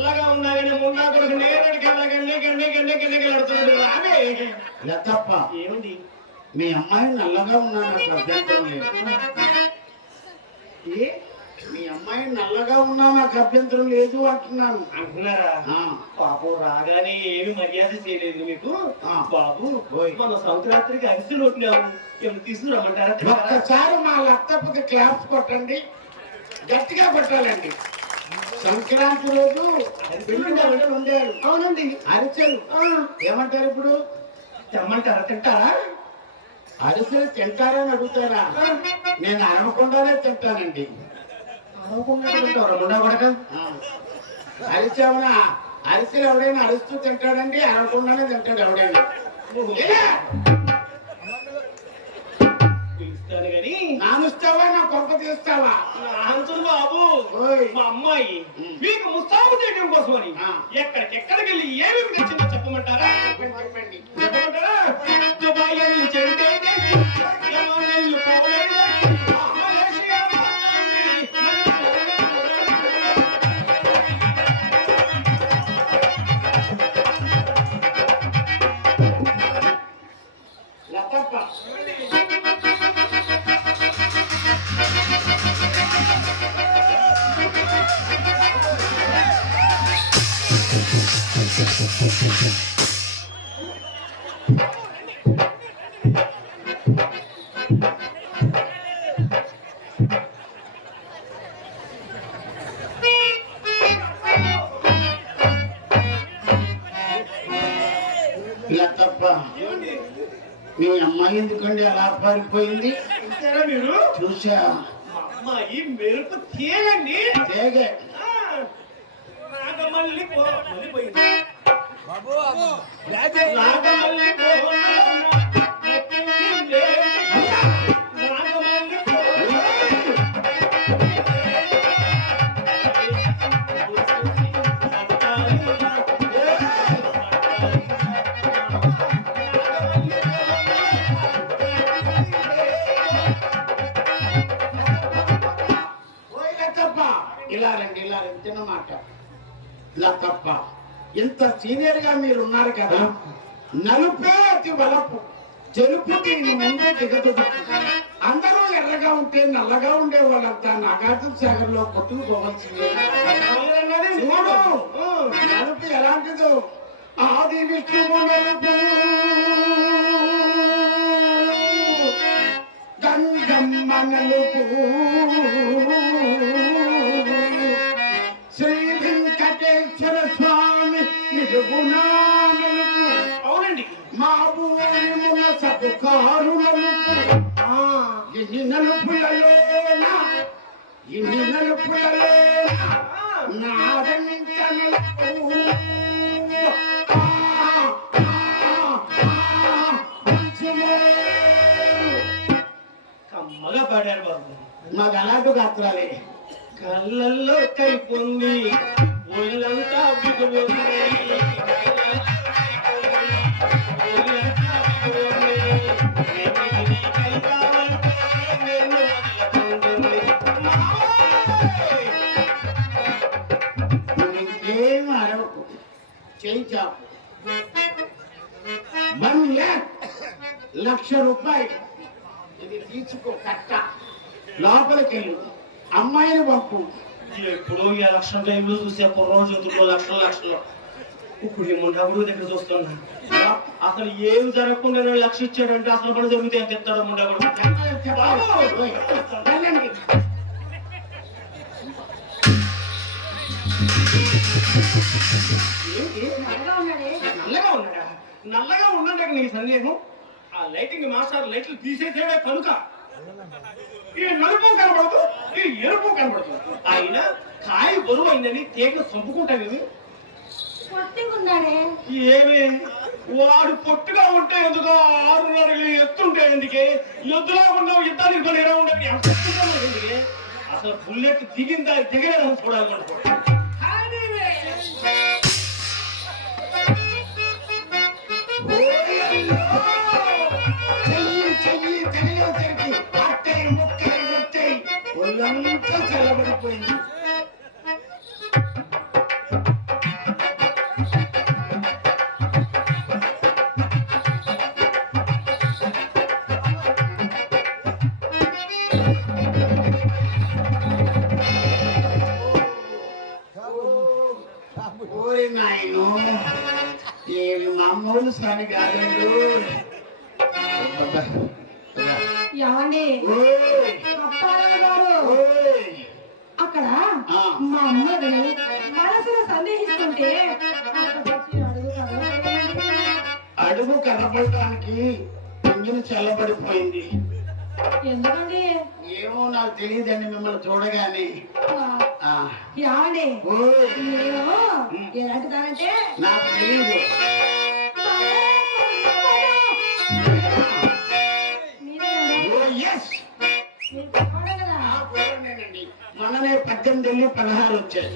నల్లగా ఉన్నా కానీ ముండా కొడుకు లతప్ప ఏమిటి మీ అమ్మాయి నల్లగా ఉన్నా నాకు అభ్యంతరం లేదు. ఏ మీ అమ్మాయి నల్లగా ఉన్నా నాకు అభ్యంతరం లేదు అంటున్నాను. అంటున్నారా? పాపం రాగానే ఏమి మర్యాద చేయలేదు మీకు. బాబు మన సంక్రాంతికి అరిసెలు కొట్టినాము, ఏమి తీసుకురమ్మంటారా? ఒక్కసారి మా లతప్పకి క్లాప్స్ కొట్టండి, గట్టిగా కొట్టాలండి. సంక్రాంతి రోజు అరిసెలు ఉండారు. అవునండి, అరిసెలు ఏమంటారు ఇప్పుడు? తెమ్మంటారా? తింటారా? అరిసెలు తింటారని అడుగుతారా? నేను అనకుండానే తింటానండి. అరిసేవనా అరిసెలు ఎవడైనా అరుస్తూ తింటాడండి, అనకుండానే తింటాడు ఎవడైనా. పిలుస్తాను గాని నానుస్తావా నా కొంప తీస్తావా? అంచులు బాబు, మా అమ్మాయి మీకు ముస్తాబు చేయడం కోసమని ఎక్కడికెక్కడికి వెళ్ళి ఏమేమి తెచ్చిందో చెప్పమంటారా? చెప్పండి. చెప్పమంటారా? దుబాయ్ వెళ్ళి చెంటే తెచ్చి, యమన్ వెళ్ళి పోలే తెచ్చి, మలేషియా లతప్ప లతప్ప మీ అమ్మాయి ఎందుకండి అలా పారిపోయింది? చూసారా మీరు? చూసా. మా అమ్మాయి మెరుపు తీయగండి. తేగే రాగమల్లి పోయింది. రాగమల్లి ఇలా రండి, ఇలా రండి. తిన్నమాట లతప్ప, ఇంత సీనియర్ గా మీరు ఉన్నారు కదా, నలుపే అతి వలపు, తెలుపు దీని ముందు దిగదు. అందరూ ఎర్రగా ఉంటే నల్లగా ఉండే వాళ్ళంతా నాగార్జున సాగర్ లో కొట్టుకుపోవాల్సిందే. చూడు నలుపు ఎలాంటిదో, ఆది విష్ణువు నలుపు, గంగమ్మ నలుపు, శ్రీ వెంకటేశ్వర స్వామి నిలుపునా నలుపు. అవునండి, మా ఊరి మునసపు కారు నలుపు. ఎన్ని నలుపులలోనా, ఎన్ని నలుపులలోనా నాదనింత నలుపు. కమ్మగా పాడారు బాబు. మాకు అలాంటి గాత్రాలే. కళ్ళల్లో కైపోంది, ఒళ్ళంతా బిగుంది, ఇంకేం అరవకు, చేయి చాపు. 1 లక్ష రూపాయలు ఇది తీసుకో, కట్ట. లోపలికి వెళ్ళు, అమ్మాయిని పంపు. ఎప్పుడో 1,00,000 టైంలో చూసే కుర్రం చేతుల్లో లక్షలు. ఇప్పుడు ఈ ముండాగుడు దగ్గర చూస్తున్నా, అసలు ఏం జరగకుండా 1,00,000 ఇచ్చాడంటే అసలు పని జరిగితే ఎంత ఇస్తాడు ముండాగుడు. నల్లగా ఉన్నాడా? నల్లగా ఉన్నాడా నీకు సందేహం? ఆ లైటింగ్ మాస్టర్ లైట్లు తీసేసేడే కనుక ఈ నలుపు కనబడదు, ఈ ఎరుపు కనబడుతుంది. ఆయన కాయ బరువు అయిందని తీగలు చంపుకుంటాను. ఏమి వాడు పొట్టుగా ఉంటే ఎందుకో 6.5 అడుగులు ఎత్తుంటే ఎందుకే, ఎద్దులా ఉండవు, యుద్ధానికి పని ఎలా ఉండదు. అసలు బుల్లెట్ దిగిందా దిగలేదని చూడాలనుకో. ఒళ్ళంతా చల్లబడిపోయింది. నాయను ఏమి మామూలు సారి కాదండు. ఏమండి ఓయ్, అప్పారావు గారు ఓయ్. అక్కడ ఆ. మా అమ్మని మనసులో సందేహిస్తుంటే అక్కడికి వచ్చి అడుగుతారు. అడుగు కనపడటానికి ఇంజిన్ చల్లబడిపోయింది. ఎందుకండి ఏమో నాకు తెలియదండి మిమ్మల్ని చూడగానే. ఆ, ఏమండి ఓయ్, నేను ఎలాంటిదానంటే నాకు తెలియదు. మీరేనండి ఓ ఎస్, మీరు చెప్పాడు కదా నేనండి. మొన్ననే 18 16 వచ్చాయి.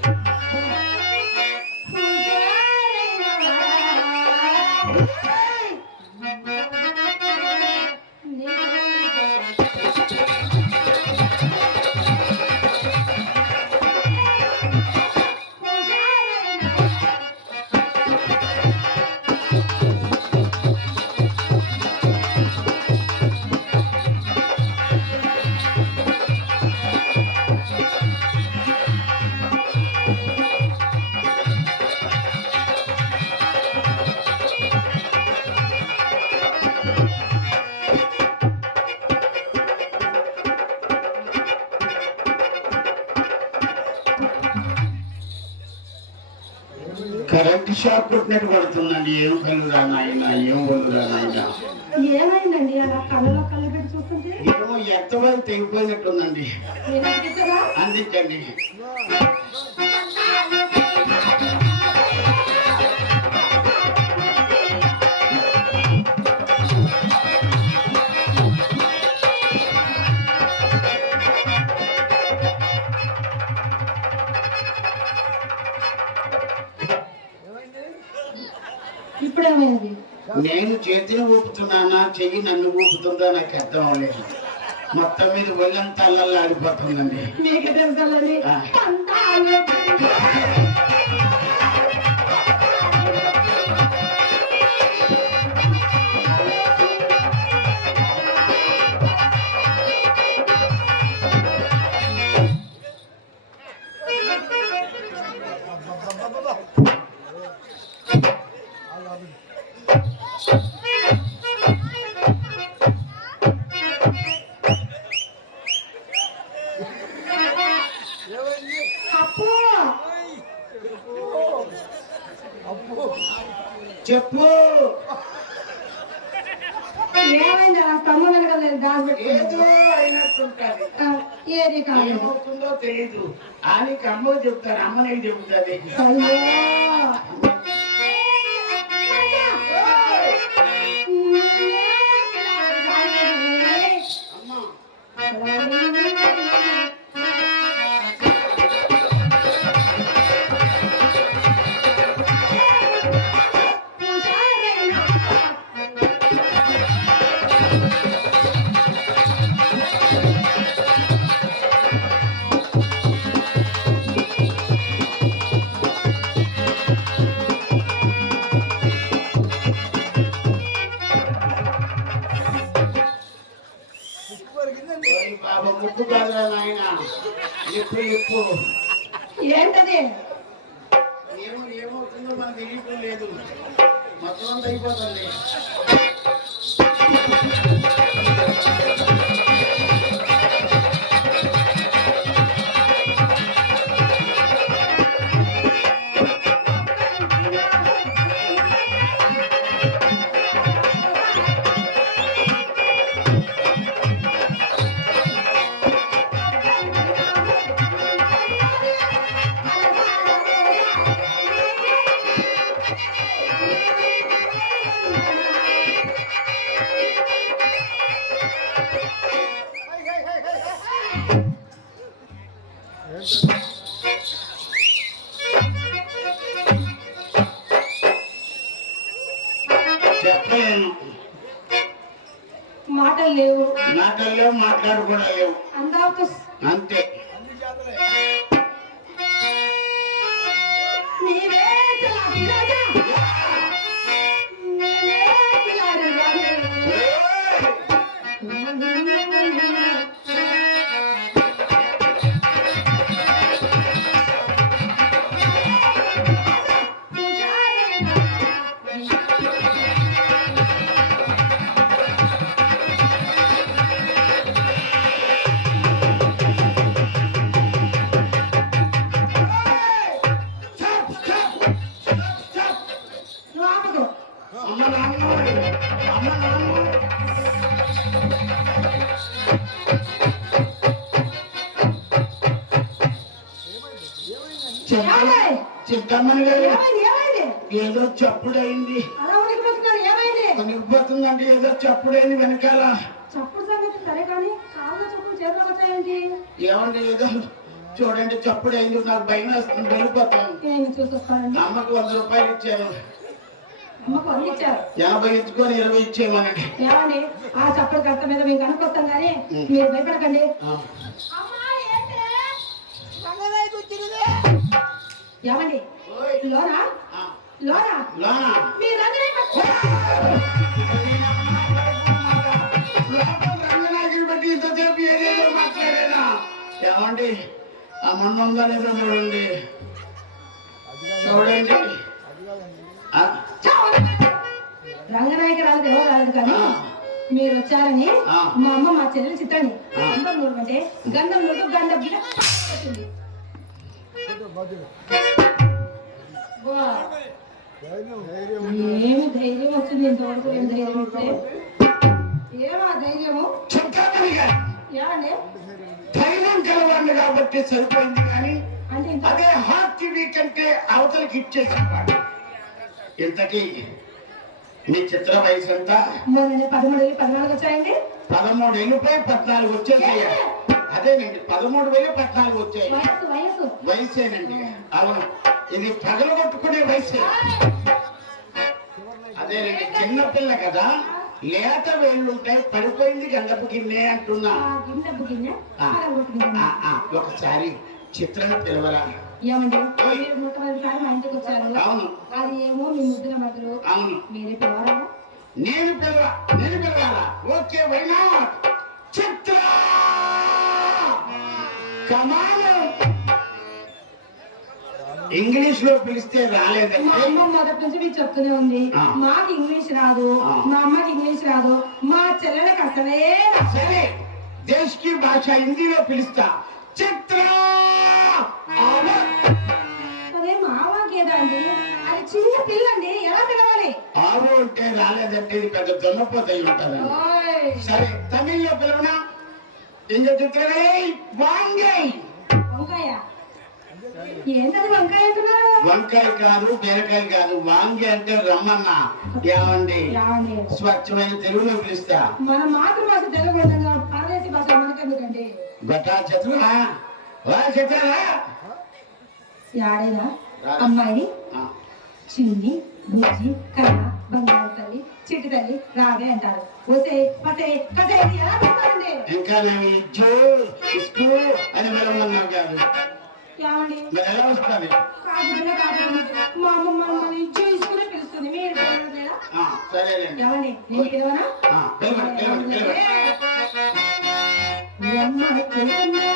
కరెంట్ షాక్ కొట్టినట్టు పడుతుందండి. ఏం కలురా నాయన, ఏం వల్లురా నాయన. ఏమైందండి అలా కళ్ళలో కళ్ళు పెట్టి చూస్తుంటే ఏమో ఎంతవరకు తెగిపోయినట్టుందండి. మీరు అడిగిస్తారా అందించండి. ఇప్పుడేమైంది నేను చేతిని ఊపుతున్నానా, చెయ్యి నన్ను ఊపుతుందా నాకు అర్థం అవ్వలేదు. మొత్తం మీద ఒళ్ళంతా అల్లల్లాడిపోతుందండి. మీకే తెలుసండి ఆ. చెప్పు. ఏమైంది అలా స్తంభం కదా నేను దాచిపెట్టి ఏదో అయినట్టుంటది. ఏది కాదు ఏమవుతుందో తెలీదు. ఆయనకి అమ్మ చెప్తారు, అమ్మ నీకు చెబుతుంది. అయ్యో అమ్మ ఓయ్ బాబా, ముక్కు కాదురా నాయన, ఎప్పు ఎప్పు. ఏంటది ఏమవుతుందో మనకు తెలియటం లేదు. మొత్తం అంతా అయిపోతుంది. చెప్పలేను. మాటలు లేవు మాటల్లో మాట్లాడుకోవడం లేవు. అందాకు అంతే. నీవే చలాకి రాజా నీవే కిలాడి రాజా ఏమైంది? చింతమ్మని గారు ఏమైంది? ఏమైంది? ఏదో చప్పుడైంది. అలా ఉడికిపోతున్నారు. ఏమైంది? కొనిపోతుందండి, ఏదో చప్పుడైంది వెనకాల. చప్పుడు సంగతి సరే కానీ కాళ్ళ చప్పుడు చేతిలో వచ్చాయండి. ఏమండి ఏదో చూడండి చప్పుడైంది, నాకు భయం వేస్తుంది, వెళ్ళిపోతాను. ఏమి చూసొస్తానండి? అమ్మకు 100 రూపాయలు ఇచ్చాను, అమ్మకు అన్ని ఇచ్చారు. 80 ఇచ్చుకొని 20 ఇచ్చేయమనండి. ఏమండి ఆ చప్పుడు కట్ట మీద మేము కనుక్కొస్తాం కానీ మీరు భయపడకండి. ఆ. ఏమండి ఓయ్. లోనా ఆ. లోనా లోనా? మీరందరూ లోపల రంగనాయకుని బట్టి ఇంతసేపు ఏదేదో మాట్లాడేనా? ఏమండి ఆ మొన్న ఉందా లేదో చూడండి, చూడండి. ఆ. రంగనాయకరాలు ఎవరు రాలేదు కానీ ఆ. మీరు వచ్చారని ఆ. మా అమ్మ మా చెల్లెలు చిత్తాన్ని ఆ. గంధం నూరు అంటే గంధం నూరు గంధం గిన్నె పెట్టింది. వా. ఏమి ధైర్యం వచ్చింది ఇంతవరకు? ఏం ధైర్యం ఇప్పుడే? ఏమా ధైర్యము? చెప్తాను గారు, ఏమండి ధైర్యం కలవాడిని కాబట్టి సరిపోయింది, కానీ అంటే ఇంత అదే హాట్ టీవీ కంటే అవతలకి ఇచ్చేసేవాడు. ఇంతకీ మీ చిత్ర వయసు ఎంత? మొన్న 13 వెళ్ళి 14 వచ్చాయండి. 13 వెళ్ళిపోయి 14 వచ్చేసాయి. అదేనండి, 13 వెళ్ళి 14 వచ్చాయి. వయసు వయసు వయసేనండి. అవును, ఇది పగలగొట్టుకునే వయసే. అదేనండి, చిన్నపిల్ల కదా, లేత వేళ్ళు ఉంటాయి, పడిపోయింది గంగపు గిన్నె అంటున్నా. ఆ గిన్నె గిన్నె ఆ. పగలగొట్టుకుంటాను. ఒకసారి చిత్రాన్ని పిలవరా? ఏమండి మీరు మొట్టమొదటిసారి మా ఇంటికి వచ్చారు. అవును అది ఏమో మీ ముద్దుల మధ్యలో అవును, మీరే పిలవాలా? నేను పిలవాలా? ఓకే, వైనా చిత్ర కమాన్. ఇంగ్లీష్ లో పిలిస్తే మా రాలేదండి. అమ్మ మొదటి నుంచి మీకు చెప్తూనే ఉంది, ఆ. మాకు ఇంగ్లీష్ రాదు, ఆ. మా అమ్మకి ఇంగ్లీష్ రాదు, మా చెల్లెలకు అసలే రాదు. సరే, దేశ్ కి భాష హిందీలో పిలుస్తా. చిత్ర అదే మావాకేదా అండి? అది చిన్న పిల్లండి, ఎలా పిలవాలి? ఆరు అంటే రాలేదంటే ఇది పెద్ద దొన్నపోతై ఉంటుందండి. ఓయ్. సరే, తమిళ్లో పిలవనా? ఇంజ చిత్రమే వాంగై. వంకాయ ఏంటది? వంకాయ అంటున్నారు? వంకాయ కాదు, బీరకాయ కాదు, వాంగి అంటే రమ్మన్న. ఏమండి, ఏమండి? స్వచ్ఛమైన తెలుగులో పిలుస్తా. మన మాతృభాష తెలుగు ఉండగా పరదేశీ భాష మనకెందుకండి? బటా చిత్రమా, వా చిత్రమా. యాడైనా అమ్మాయి చిన్ని బుజ్జి కన్న బంగారు తల్లి చిట్టి తల్లి రావే అంటారు. ఓసే పసే కసే ఇది ఎలా పిలుస్తారండి? ఇంకా నేను ఇచ్చో ఇస్కూ అని పిలవమన్నావు కాదు, ఏమండి మరి ఎలా వస్తుంది? కాదు పిల్ల కాదు, మా అమ్మ మమ్మల్ని చేసుకుని పిలుస్తుంది, మీరు పిలవట్లేదా? సరేనండి. ఏమండి నేను పిలవనా? పిలవండి. అమ్మ పిలుస్తుందా?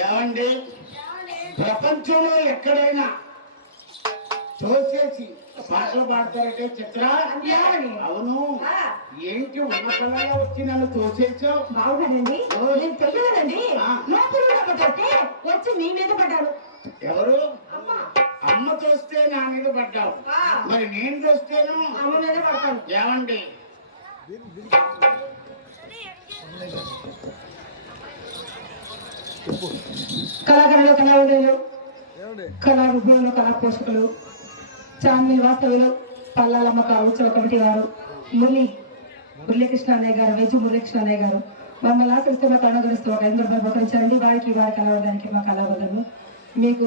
ఏమండి, ప్రపంచంలో ఎక్కడైనా తోసేసి పాటలు పాడతారంటే చిత్ర? అవును. ఏంటి ఉన్నపల్లగా వచ్చి నన్ను తోసేసావు? బాగున్నానండి, నేను తెలియదండి. ఆ. లోపల వచ్చి మీ మీద పడ్డాడు. ఎవరు అమ్మ. అమ్మ తోస్తే నా మీద పడ్డావు, ఆ. మరి నేను తోస్తేను అమ్మ మీదే పడతాను. ఏమండి? కళాకారులు, కళావిధులు, కళాభిమానులు, కళా పోషకులు, చాందిల్ వాస్తవులు, పల్లాలమ్మ ఉత్సవ కమిటీ వారు, మురళీకృష్ణ అన్నయ్య గారు, వెజ్జు మురళీకృష్ణ అన్నయ్య గారు మమ్మల్ని ఆశ్రయిస్తూ మాకు అనుగ్రహిస్తూ ఒక 5 రూపాయలు బహుకరించారండి. వారికి వారి కళావడానికి మా కళావదను మీకు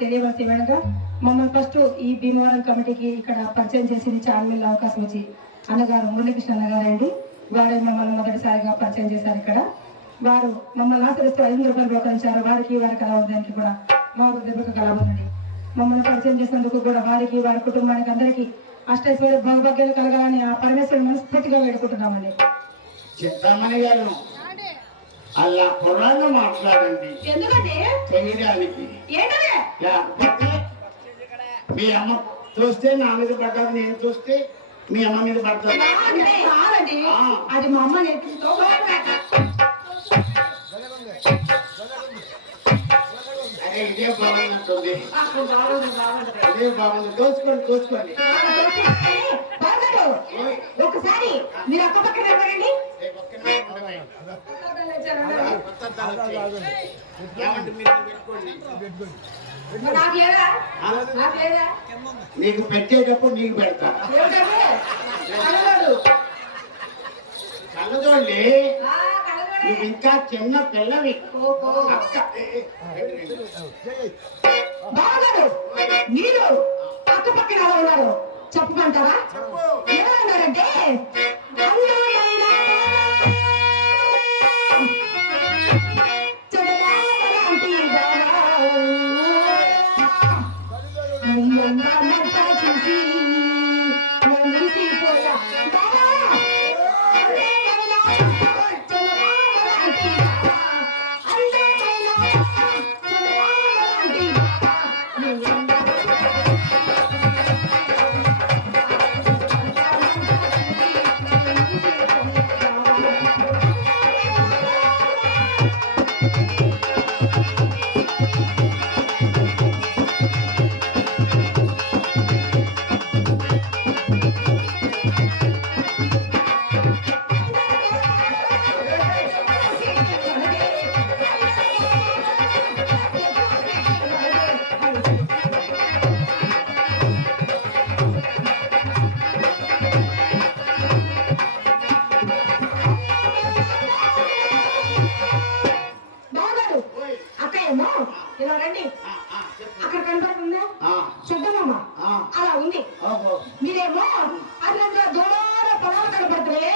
తెలియవలసి ఏమనగా, మమ్మల్ని ఫస్ట్ ఈ భీమవరం కమిటీకి ఇక్కడ పరిచయం చేసింది చాందిల్ అవకాశం వచ్చి అన్నగారు మురళీకృష్ణ అన్నగారు అండి. వారే మమ్మల్ని మొదటిసారిగా పరిచయం చేశారు ఇక్కడ. వారు మమ్మల్ని ఆశ్రయిస్తూ 5 రూపాయలు బహుకరించారు. వారికి వారి కళావడానికి కూడా మా హృదయపూర్వక కళావదండి. మమ్మల్ని పరిచయం చేసినందుకు కూడా వారికి వారి కుటుంబానికి అందరికీ అష్టైశ్వర్య భోగభాగ్యాలు కలగాలని ఆ పరమేశ్వరుని మనస్ఫూర్తిగా వేడుకుంటున్నామండి. చింతామణి గారు అలా కుర్రాళ్ళు మాట్లాడండి ఎందుకంటే చేయడానికి. ఏంటనే లేకపోతే మీ అమ్మ చూస్తే నా మీద పడ్డది, నేను చూస్తే మీ అమ్మ మీద పడుతుంది. కాదండి, అది మా అమ్మ నేర్పించుకో. అదే ఇదే బాగున్నట్టుంది, బాగుంది. ఇదే బాగుంది. చూసుకోండి. ఒకసారి మీరు అక్క పక్కన ఎవరండి? ఏమంటే మీరు పెట్టుకోండి. నీకు పెట్టేటప్పుడు నీకు పెడతా. కళ్ళజోళ్ళి నువ్వు ఇంకా చిన్న పిల్లవి. అక్క మీరు పక్క పక్కన ఎలా ఉన్నారు చెప్పుకుంటారా? ఎలా ఉన్నారంటే చూసి ఇలా రండి. అక్కడ కనపడుతుందా చెద్దమ్మ? అలా ఉంది. మీరేమో అందులో దూరంలో పొలాలు కనపడుతుంది,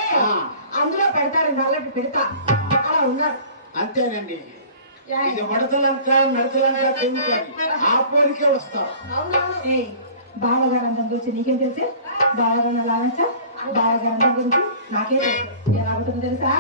అందులో పెడతారండి. అలాంటి పెడతా అలా ఉన్నారు. అంతేనండి. ఇది వడతలంతా మెడతలంతా తిరుగుతాయి, ఆ పోలికే వస్తాం. బావగారు అందం గురించి నీకేం తెలుసు? బావగారు అలా అనొచ్చా? బావగారు అందం గురించి నాకే తెలుసు. ఎలా ఉంటుందో తెలుసా?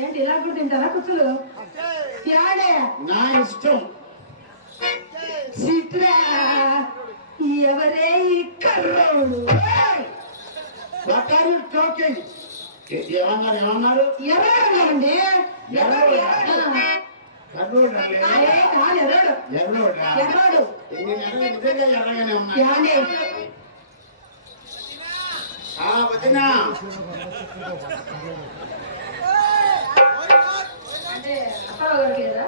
ఏంటి ఇలా కూడా తింటారా కుచ్చులు? నా ఇష్టం. చిత్రా ఎవరే ఈ కర్రోడు? టాకింగ్ ఏమన్నారు? ఎవరండి? కర్రోడా? ఎర్రోడు నిజంగా ఎర్రగానే ఉన్నా. వదినా అంటే అప్పారావు గారికి లేదా?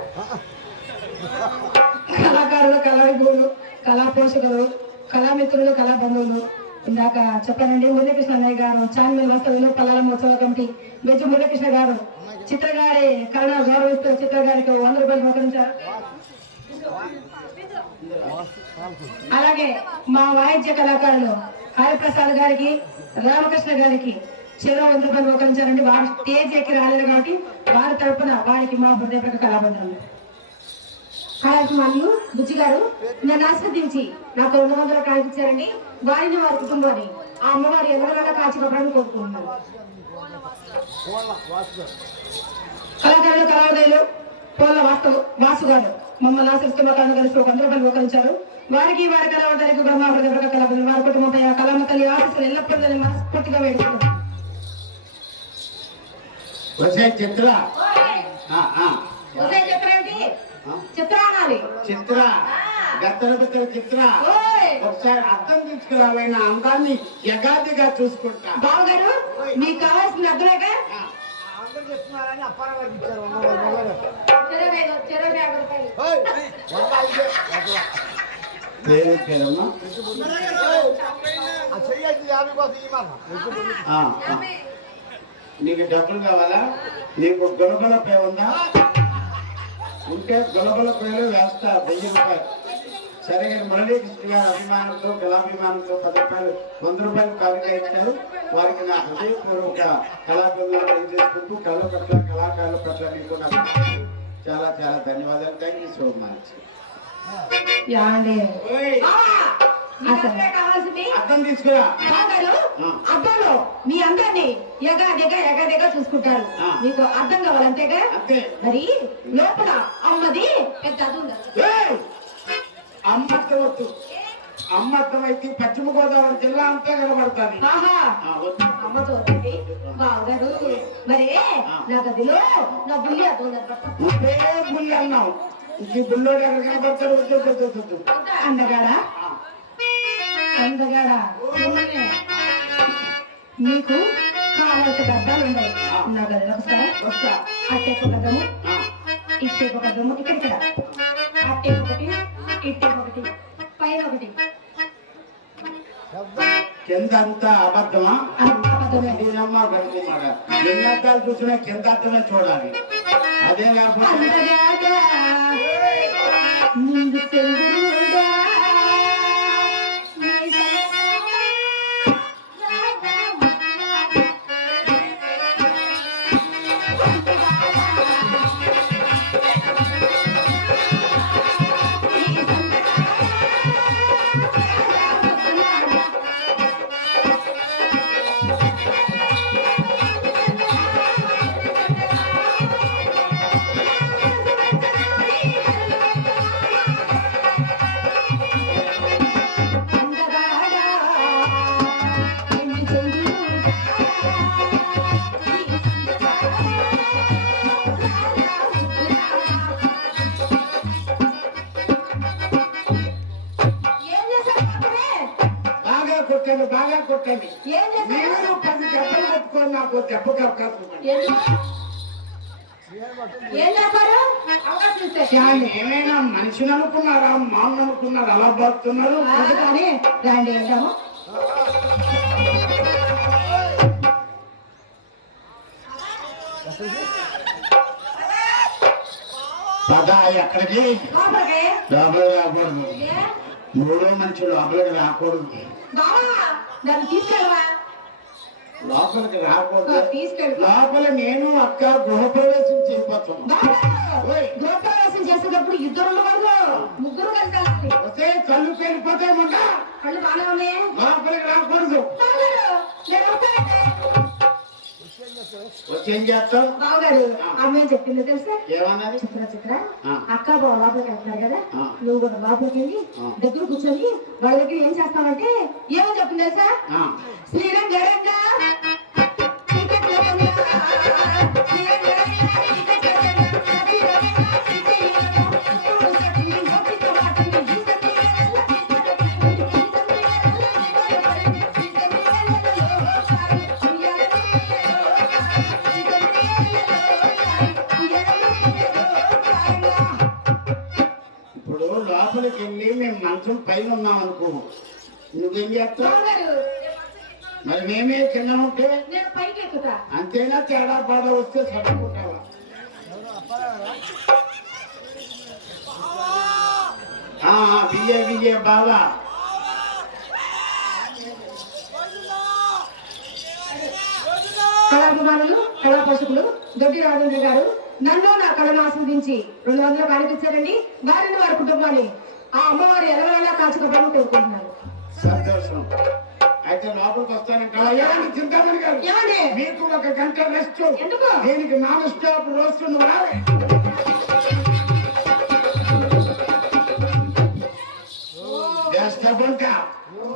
కళాకారులు, కళావిభులు, కళా పోషకులు, కళామిత్రులు, కళా బంధువులు, ఇందాక చెప్పానండి మురళీకృష్ణ అన్నయ్య గారు, చాన్మేల్ వాస్తవ్యులు, పల్లాల మహోత్సవ కమిటీ, బెజ్జు మురళీకృష్ణ గారు చిత్రగారి కళ గౌరవిస్తూ చిత్రగారికి 100 రూపాయలు మొదలుంచారు. అలాగే మా వాయిద్య కళాకారులు హరిప్రసాద్ గారికి, రామకృష్ణ గారికి చెరో 100 రూపాయలు మొదలుంచారండి. వారు స్టేజ్ ఎక్కి రాలేదు కాబట్టి వారి తరపున వారికి మా హృదయపూర్వక కళాబంధనలు. కళాభిమానులు బుజ్జి గారు నన్ను ఆస్వాదించి నాకు 200 కాల్పించారండి. వారిని వారి కుటుంబాన్ని ఆ అమ్మవారి ఎవరైనా కాచిపడాలని కోరుకుంటున్నారు. కళాకారులు, కళావదయులు పోల వాసు గారు మమ్మల్ని ఆశ్రయిస్తున్న కళను కలిసి 100 రూపాయలు ఉపకరించారు. వారికి వారి కళావతానికి బ్రహ్మ హృదయపూర్వక కళాబంధనలు. వారి కుటుంబంపై ఆ కళామ తల్లి ఆశీస్సులు ఎల్లప్పుడూ మనస్ఫూర్తిగా వేడుకుంటున్నారు. వచ్చే చిత్ర చిత్ర అనాలి. చిత్ర గత్తల బిత్తల చిత్ర ఒకసారి అర్థం తీసుకురావైన అందాన్ని యగాదిగా చూసుకుంటా. బావగారు మీకు కావాల్సిన అర్థమేగా? పేరమ్మా నీకు డబ్బులు కావాలా? నీకు గొలగొల పే ఉందా? ఉంటే గొలగొల పేరు వేస్తా 1000 రూపాయలు. సరే మురళీకృష్ణ గారి అభిమానంతో కళాభిమానంతో 10 రూపాయలు 100 రూపాయలు కానుక ఇచ్చారు. వారికి నా హృదయపూర్వక కళాభిమానాలు చేసుకుంటూ కళ పట్ల కళాకారుల పట్ల మీకు నాకు చాలా చాలా ధన్యవాదాలు. Thank you so much. అర్థం తీసుకురా. అబ్బాలో మీ అందరినీ ఎగదిగా చూసుకుంటారు. మీకు అర్థం కావాలంతేగా? మరి లోపల అమ్మది పెద్ద అది ఉండదు. అమ్మత్తవద్దు. అమ్మత్తమైతే పశ్చిమ గోదావరి జిల్లా అంతా కనబడుతుంది. అమ్మతో బావగారు మరి నా గదిలో నా బుల్లి బుల్లి అన్నావు. ఈ బుల్లోడు ఎక్కడ కనబడతాడు? అందగాడా మీకు కావాల్సిన డబ్బాలు ఉన్నాయి. నా గదిలో వస్తా. అట్టేపు గద్దము, ఇట్టేపు గద్దము, ఇక్కడ అట్టేపు ఒకటి, ఇట్టేపు ఒకటి, పైన ఒకటి. కింద అంతా అబద్ధమా? నేనమ్మా గడుపుతున్నాడ. ఎన్ని అద్దాలు చూసినా కింద అర్థమే చూడాలి. అదే లేకపోతే బాగా కొట్టండి. మీరు 10 దెబ్బలు కొట్టుకొని నాకు దెబ్బకి అవకాశం ఏమైనా మనిషిని అనుకున్నారా? మాను అనుకున్నారు? అలా బాగుతున్నారు. రాండి వెళ్దాము. పదా ఎక్కడికి? లోపలికి రాకూడదు. 3వ మనిషి లోపలికి రాకూడదు. లోపలికి రాకూడదు. లోపల నేను అక్క గృహప్రవేశం చేయబోతున్నాను. గృహప్రవేశం చేసేటప్పుడు 2 ఉండకూడదు, 3 కలిసి వస్తే కళ్ళు పేలిపోతాయమంట. కళ్ళు బాగానే ఉన్నాయి. లోపలికి రాకూడదు. వచ్చేం చేస్తావు? బావగారు అమ్మాయి చెప్పింది తెలుసా? ఏమన్నది? చిత్ర అక్క బావ లోపలికి వెళ్తున్నారు కదా, నువ్వు కూడా లోపలికి వెళ్ళి దగ్గర కూర్చొని వాళ్ళ దగ్గర ఏం చేస్తావంటే ఏమని చెప్పింది తెలుసా? శ్రీరంగ మంచం పైన ఉన్నాం అనుకో, నువ్వేం చేస్తావు? బావగారు, మరి మేమే కింద ఉంటే నేను పైకి ఎక్కుతా. అంతేనా? తేడా పాడ వస్తే చదువుకుంటావా? బియ్య బాబా కళాభిమానులు, కళా పోషకులు దొడ్డి రాజేంద్ర గారు నన్ను నా కళను ఆస్వాదించి 200 కానిపించారండి. వారిని వారి కుటుంబాన్ని ఆ అమ్మవారి ఎలవెలా కాచుకోవాలని కోరుకుంటున్నారు. సంతోషం. అయితే లోపలికి వస్తానంటావా? ఏమండి చింతామణి గారు, ఏమండి? మీకు 1 గంట రెస్ట్. ఎందుకు? దీనికి నాన్ స్టాప్ రోస్ట్ రాలే.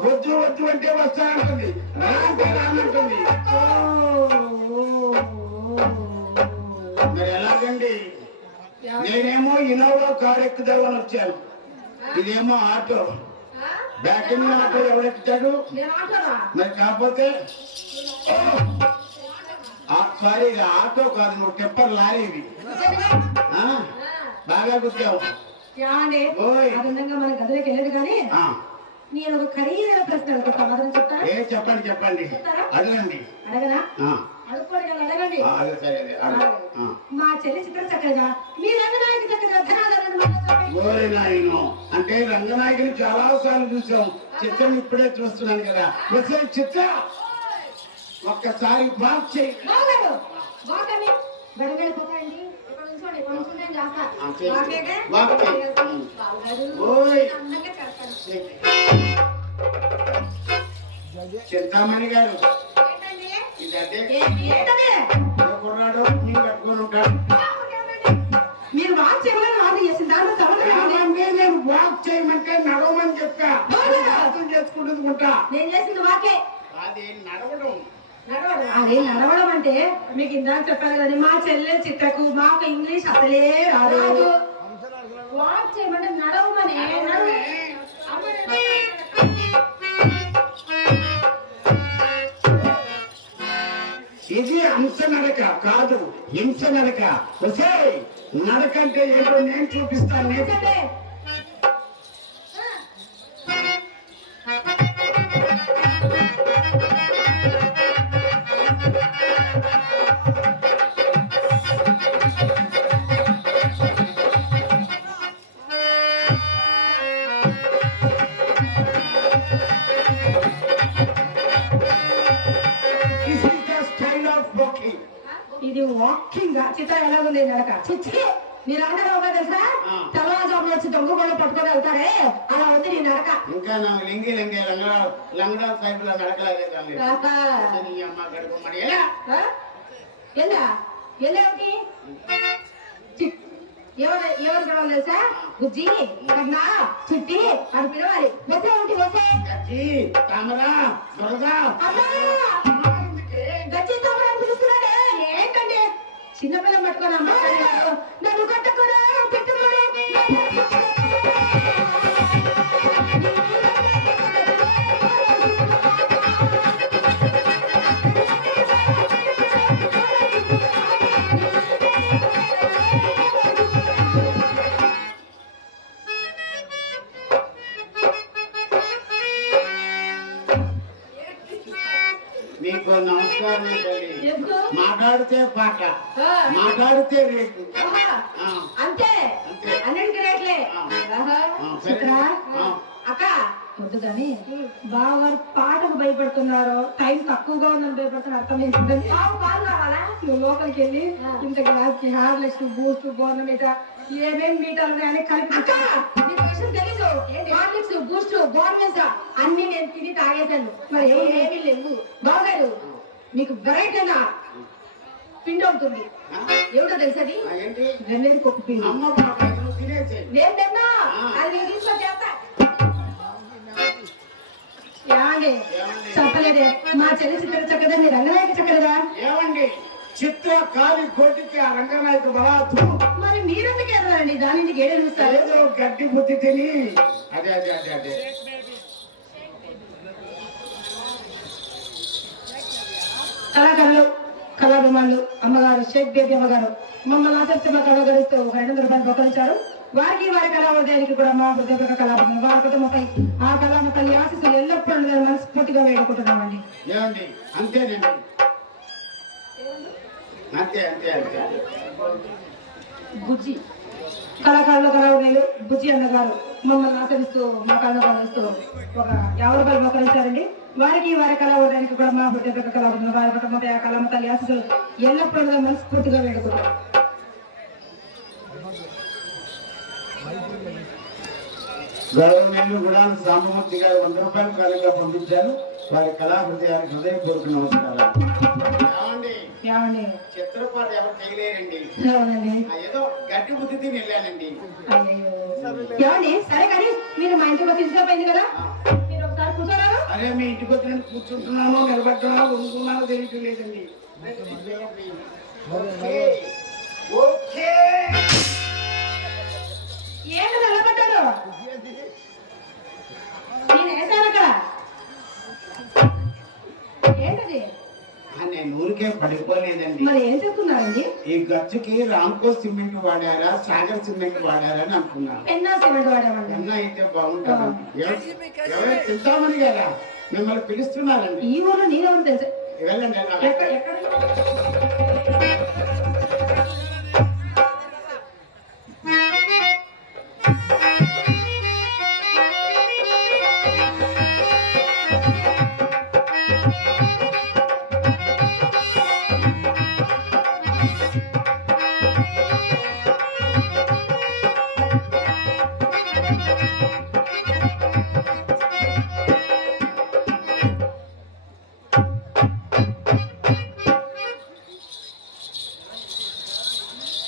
వద్దు వద్దు అంటే వస్తానంటుంది, రా అంటే రానంటుంది. మరి ఎలాగండి? నేనేమో ఇన్నోవా కార్ ఎక్కుదామని వచ్చాను, ఇదేమో ఆటో. బ్యాక్ ఎండ్ ఆటో ఎవరెక్కుతాడు? మరి కాకపోతే సారీ, ఆటో కాదు, నువ్వు టెప్పర్ లారీవి. బాగా గుర్తావు. మన గదిలోకి వెళ్ళదు కానీ నేను ఒక ఖరీదైన ప్రశ్న సమాధానం చెప్తాను. చెప్పండి చెప్పండి, అడగండి. అడగనా? అడుక్కోండి, అడగండి. మా చెల్లి చిత్రం చక్కగా, మీ రంగనాయకి చక్కగా అంటే రంగనాయకుని చాలా సార్లు చూసాం, చిత్రం ఇప్పుడే చూస్తున్నాను కదా. వచ్చే చిత్ర ఒక్కసారి బాగా చేయి. గడగడిపోతాయండి. చింతామణి గారు, కుర్రాడు మీరు కట్టుకొని ఉంటాడు. మీరు వాక్ చేయమని వాడు చేసిన దాంట్లో నేను వాక్ చేయమంటే నడవమని చెప్పా, అర్థం చేసుకుంటుందికుంటా. నేను చేసింది వాకే. అది నడవడం. అదే నడవడం అంటే మీకు ఇందాక చెప్పాను కదా, మా చెల్లె చిట్టకు మాకు ఇంగ్లీష్ అసలే రాదు. వాక్ చేయమంటే నడవమని. ఇది అంశ నడక కాదు, హింస నడక. వసే నడక అంటే ఏంటో నేను చూపిస్తాను. నేర్చుకుంటే ఇది వాకింగ్. చిత్ర ఎలా ఉంది నడక? చిచ్చి, నీ నడక తెలుసా? తెల్లవారుజామున వచ్చి దొంగ కూడా పట్టుకొని వెళ్తారే, అలా ఉంది నీ నడక. ఇంకా నా లింగి లింగి లంగడా సైపుల నడకలేదు. ఎల్లేమిటి? ఎవరు పిలవాలి తెలుసా? బుజ్జి, కన్నా, చిట్టి అని పిలవాలి. వసే ఉంటే వసే గచ్చి తమ్ముడు అని పిలుస్తున్నాడే ఏంటండి? చిన్నపిల్ల పట్టుకొని అమ్మ నన్ను కట్టుకురా పెట్టుకురా. నీకు నమస్కారం. మాట్లాడితే పాట, మాట్లాడితే రేటు. అంతే, అన్నింటికి రేట్లే. అక్క వద్దు కానీ బాగా పాటకు భయపడుతున్నారు, టైం తక్కువగా ఉందని భయపడుతున్నారు. అర్థమైంది. పాలు కావాలా? నువ్వు లోపలికి వెళ్ళి ఇంత గ్లాస్ హార్లిక్స్, బూస్ట్, బోర్నమీట ఏమేమి మీటర్లు కానీ కలిపి. తెలీదు, హార్లిక్స్, బూస్ట్, బోర్నమీట అన్ని నేను తిని తాగేశాను. మరి ఏమీ లేవు. బాగారు మీకు వెరైటీగా పిండి ఉంటుంది. ఏమిటో తెలుసది? వెన్నెల పప్పు పిండి. నేను తిన్నా, అది నేను తీసుకొచ్చేస్తా. చెప్పలేదే, మా చెల్లి చిత్ర చక్కదా, మీ రంగనాయక చక్కదా? ఏమండి, చిత్ర కాలి కోటికి ఆ రంగనాయక బలాదు. మరి మీరెందుకు ఎదరండి? దాని నుంచి గేడెలు చూస్తారు. ఏదో గడ్డి బుద్ధి తిని అదే అదే అదే అదే. కళాకారులు, కళాభిమానులు, అమ్మగారు షేక్ బేబీ అమ్మగారు మమ్మల్ని ఆసక్తిగా కళగరిస్తూ 200 రూపాయలు బొక్కలిచ్చారు. వారికి వారి కళావృదయానికి కూడా మా హృదయపూర్వక కళాబృందం వారి కుటుంబంపై ఆ కళామ తల్లి ఆశీస్సులు ఎల్లప్పుడూ ఉండాలని మనస్ఫూర్తిగా వేడుకుంటున్నామండి. ఏమండి అంతేనండి, అంతే అంతే అంతే. బుజ్జి కళాకారుల కళావృదయాలు బుజ్జి అన్నగారు మమ్మల్ని ఆచరిస్తూ మా కళను భావిస్తూ ఒక 50 రూపాయలు మోకరించారండి. వారికి వారి కళావృదయానికి కూడా మా హృదయపూర్వక కళాబృందం వారి కుటుంబంపై ఆ కళామ తల్లి ఆశీస్సులు ఎల్లప్పుడూ ఉండాలని మనస్ఫూర్తిగా వేడుకుంటున్నాం. గౌరవనీయులు గుడాల సాంబమూర్తి గారు 100 రూపాయల కానుకగా పంపించారు. వారి కళాహృదయానికి హృదయపూర్వక నమస్కారాలు. ఏమండి చిత్రపాటు ఎవరు చేయలేరండి, అవునండి. ఏదో గట్టి బుద్ధి తిని వెళ్ళానండి. ఏమండి సరే కానీ మీరు మా ఇంటికి వచ్చి ఇంతసేపు కదా, మీరు ఒకసారి కూర్చోరారు. అదే మీ ఇంటికి వచ్చినట్టు కూర్చుంటున్నాను, నిలబడుతున్నాను, ఉంటున్నాను తెలియట్లేదండి. ఓకే ఏంటి నిలబడ్డాడు? నేను వేసాను అక్కడ. ఏంటది? నేను ఊరికే పడిపోలేదండి. మరి ఏం చేస్తున్నారండి? ఈ గచ్చుకి రామ్కో సిమెంట్ వాడారా, సాగర్ సిమెంట్ వాడారా అని అనుకున్నాను. ఎన్నా సిమెంట్ వాడామండి. ఎన్న అయితే బాగుంటుంది. ఎవరు తింటామని కదా మిమ్మల్ని పిలుస్తున్నారండి. ఈ ఊర్లో నేనెవరు తెలుసా? వెళ్ళండి. ఎక్కడ ఎక్కడ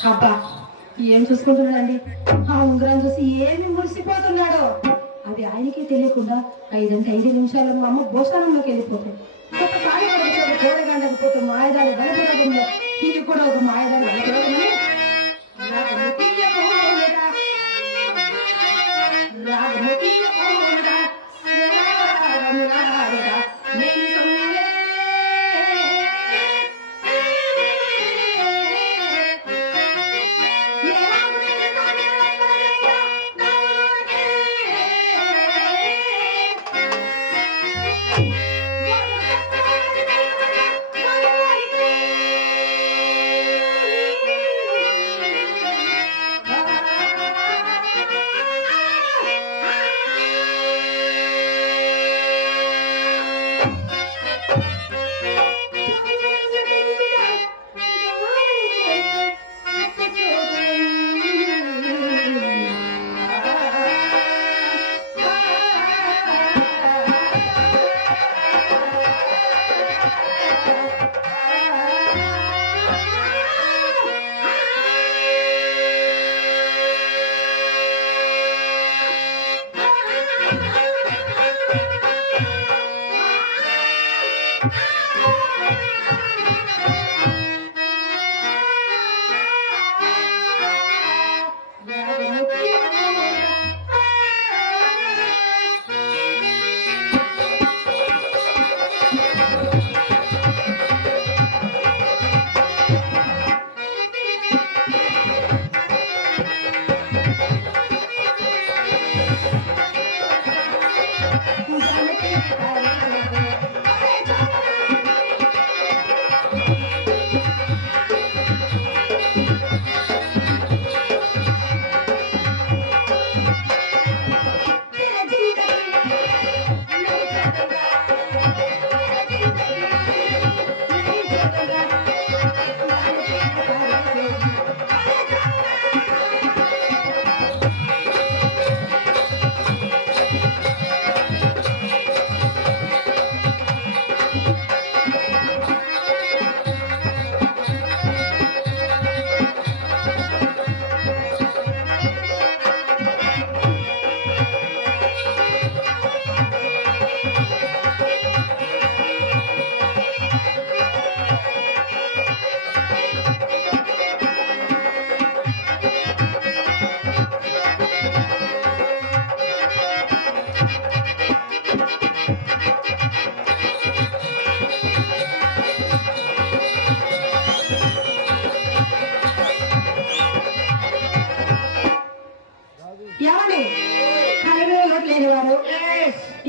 అబ్బా ఏం చూసుకుంటున్నాడండి? ఆ ఉంగరం చూసి ఏమి మురిసిపోతున్నాడో. అది ఆయనకే తెలియకుండా 5 నిమిషాలు మా అమ్మ భోజనంలోకి వెళ్ళిపోతుంది. ఒక్కసారి గోడగండకపోతే మాయదారి వనపురంలో ఇది కూడా ఒక మాయదారి వనపురమని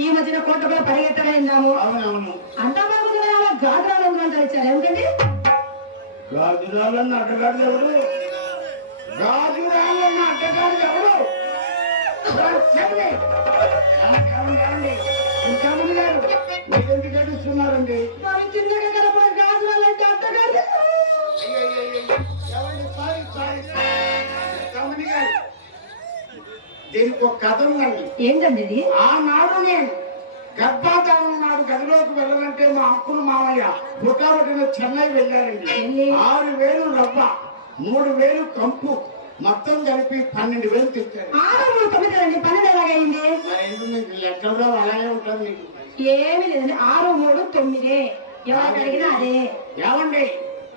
ఈ మధ్యన కోట కూడా పరిగెత్తలేదాము. అవునవును. అంతా బాగుంది కదా, అలా గాజురాలు ఎందుకు ఇచ్చారు ఏమిటండి? గాజురాలన్న అడ్డగాడు ఎవరు? గాజురాలన్న అడ్డగాడు ఎవరు? ఇంకామంది గారు మీరెందుకు గడిస్తున్నారండి? మరి చిన్నగా కనపడే గాజురాలు అంటే అడ్డగాడు. దీనికి ఒక కథ ఉందండి. ఏంటండి ఇది? ఆనాడు నేను గర్భాధానం నాడు గదిలోకి వెళ్ళాలంటే మా అక్కులు మామయ్య బుట్టాబట్టిన చెన్నై వెళ్ళారండి. 6,000 రవ్వ, 3,000 కంపు, మొత్తం కలిపి 12,000 తెచ్చారు. 6 3 9 12 ఎలాగైంది? మరి లెక్కల్లో అలాగే ఉంటుంది. ఏమీ లేదండి, 6 3 9 ఎవరికి అడిగినా అదే. ఏమండి,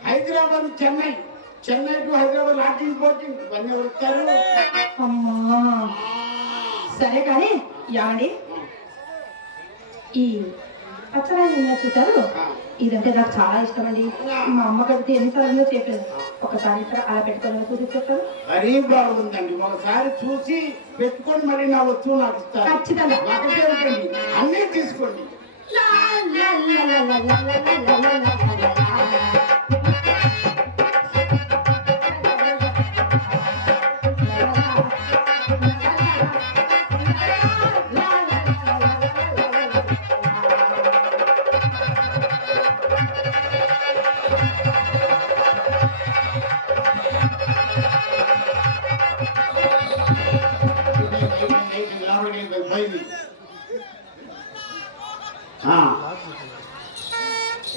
Hyderabad Chennai, Chennai to Hyderabad lodging porting ఇవన్నీ వస్తారు. అమ్మా సరే కానీ ఏమండి, ఈ పచ్చరాయి చూసారు, ఇదంటే నాకు చాలా ఇష్టం అండి. మా అమ్మ కడితే ఎన్నిసార్లు చెప్పాను, ఒకసారి ఇక్కడ అలా పెట్టుకొని చూపించారు. మరీ బాగుందండి, ఒకసారి చూసి పెట్టుకొని మరి నా వస్తువు నాకు ఇస్తారు. ఖచ్చితంగా ఒకటే ఉంటుంది, అన్నీ తీసుకోండి.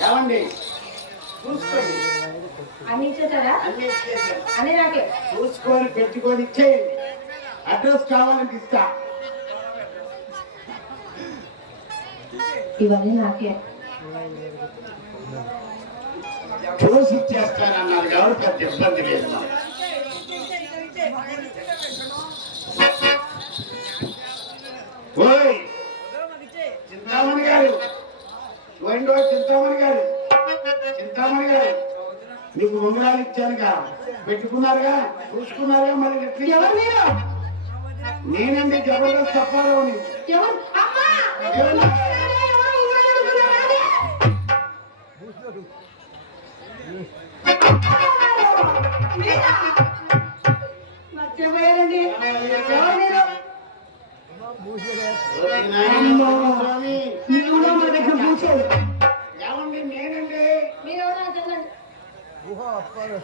ఏమండి చూసుకోండి, అన్ని ఇచ్చేసారా? అన్ని ఇచ్చేసారు. అన్ని నాకే చూసుకొని పెట్టుకొని ఇచ్చేయండి. అడ్రస్ కావాలంటే ఇస్తా. ఇవన్నీ నాకే చూసి ఇచ్చేస్తానన్నారు కాబట్టి పెద్ద ఇబ్బంది లేదు. ఓయ్ చింతామణి గారు, ఓండో చింతామణి గారు, చింతామణి గారు, మీకు ఉంగరాలు ఇచ్చానుగా, పెట్టుకున్నారుగా, చూసుకున్నారుగా, మరి ఎవరు మీరు? నేనండి జబర్దస్త్ అప్పారావుని. ఎవరు? అమ్మా! మర్చిపోయారండి, ఎవరు మీరు? స్వామి మీరు మన దగ్గర కూర్చోడు. ఏమండి, నేనండి.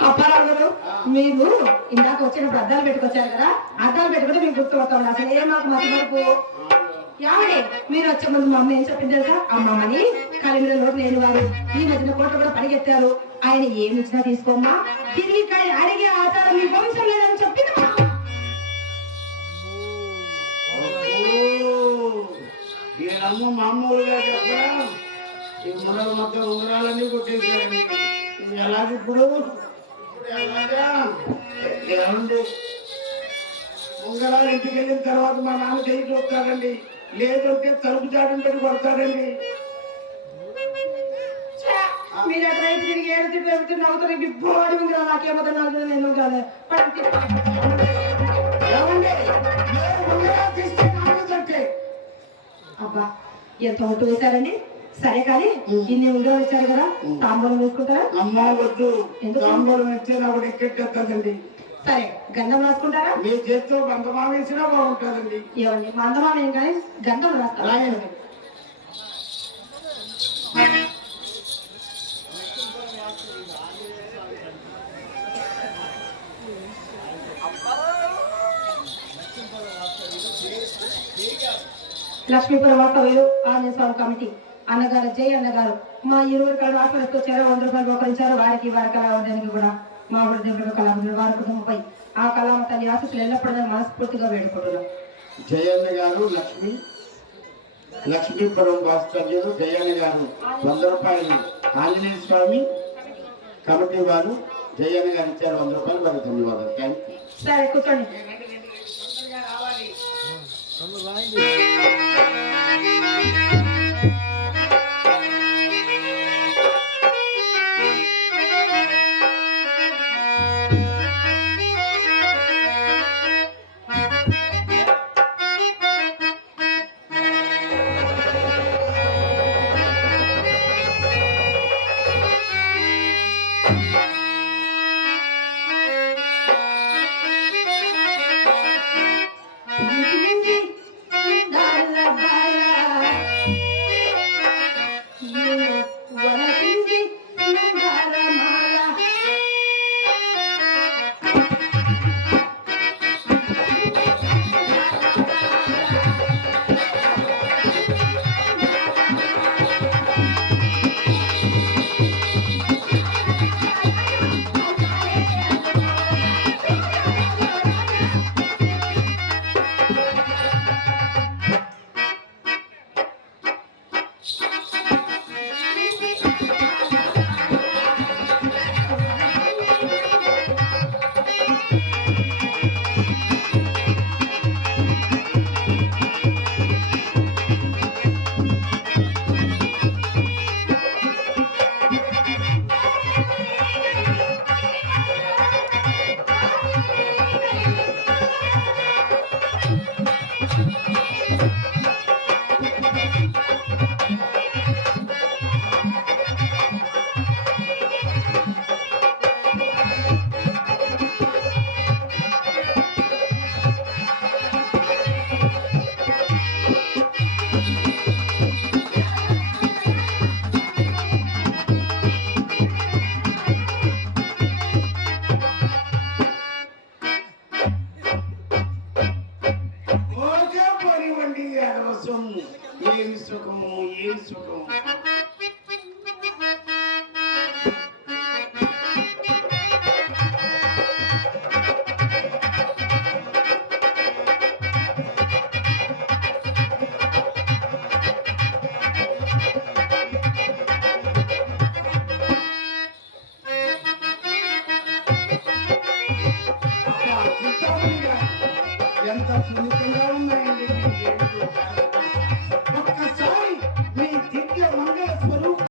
అప్పారావు గారు, మీరు ఇందాక వచ్చినప్పుడు అద్దాలు పెట్టుకొచ్చారు కదా, అద్దాలు పెట్టుకుంటే మీకు గుర్తుపడతాం. అసలు ఏ మాకు మర్చిపోకు. యావడే మీరు వచ్చే ముందు మా అమ్మ ఏం చెప్పింది తెలుసా? అమ్మమ్మని కాలి మీద లోటు లేని వారు ఈ మధ్యన కోట కూడా పరిగెత్తారు, ఆయన ఏమి ఇచ్చినా తీసుకోమ్మా, తిరిగి అడిగే ఆచారం మీ వంశం లేదని చెప్పింది మా అమ్మ. వీళ్ళమ్మ మామూలుగా చెప్పరా, ఈ మునగ మొత్తం ఉంగరాలన్నీ కొట్టేశారండి. ఎలాగ ఇప్పుడు ఎలాగా? ఏమండి, ఉంగరాలు ఇంటికి వెళ్ళిన తర్వాత మా నాన్న చేయి చూస్తాడండి, లేదంటే తలుపు చాటం పెట్టి కొడతాడండి. మీరు ఎక్కడైతే తిరిగి ఏడు తిరిగి వెళ్తున్న అవుతారు, బోడి ఉందిరా, నాకేమో నాకు నేను కాదు. ఏమండి, ఉంగరాలు తీస్తే నాన్నదంటే అబ్బా ఎంత ఒట్టు వేశారండి. సరే కానీ ఇన్ని ఉంగరాలు ఇచ్చారు కదా, తాంబూలం వేసుకుంటారా? అమ్మ వద్దు, తాంబూలం ఇస్తే నాకు ఎక్కెట్టేస్తుందండి. సరే గంధం రాసుకుంటారా? మీ చేతితో గంధమా వేసినా బాగుంటుందండి. ఏమండి మందమా ఏం కానీ గంధం రాస్తారా? లక్ష్మీపురం వాస్తవ్యులు ఆంజనేయ స్వామి కమిటీ అన్నగారు, జై అన్నగారు, మా ఇరువురు కళ ఆస్పత్రికి వచ్చారు, 100 రూపాయలు ఉపకరించారు. వారికి వారి కళావడానికి కూడా మా హృదయ కళావంతులు వారి కుటుంబంపై ఆ కళామ తల్లి ఆశీస్సులు ఎల్లప్పుడూ మనస్ఫూర్తిగా వేడుకుంటున్నాం. జయన్న గారు, లక్ష్మీపురం వాస్తవ్యులు జయన్న గారు 100 రూపాయలు ఆంజనేయ స్వామి కమిటీ వారు జయన్న గారు ఇచ్చారు 100 రూపాయలు. వారికి ధన్యవాదాలు. Thank you. సరే కూర్చోండి. ఓకే పరివండి సొమ్ము ఏమి సుఖము ఏమి సుఖము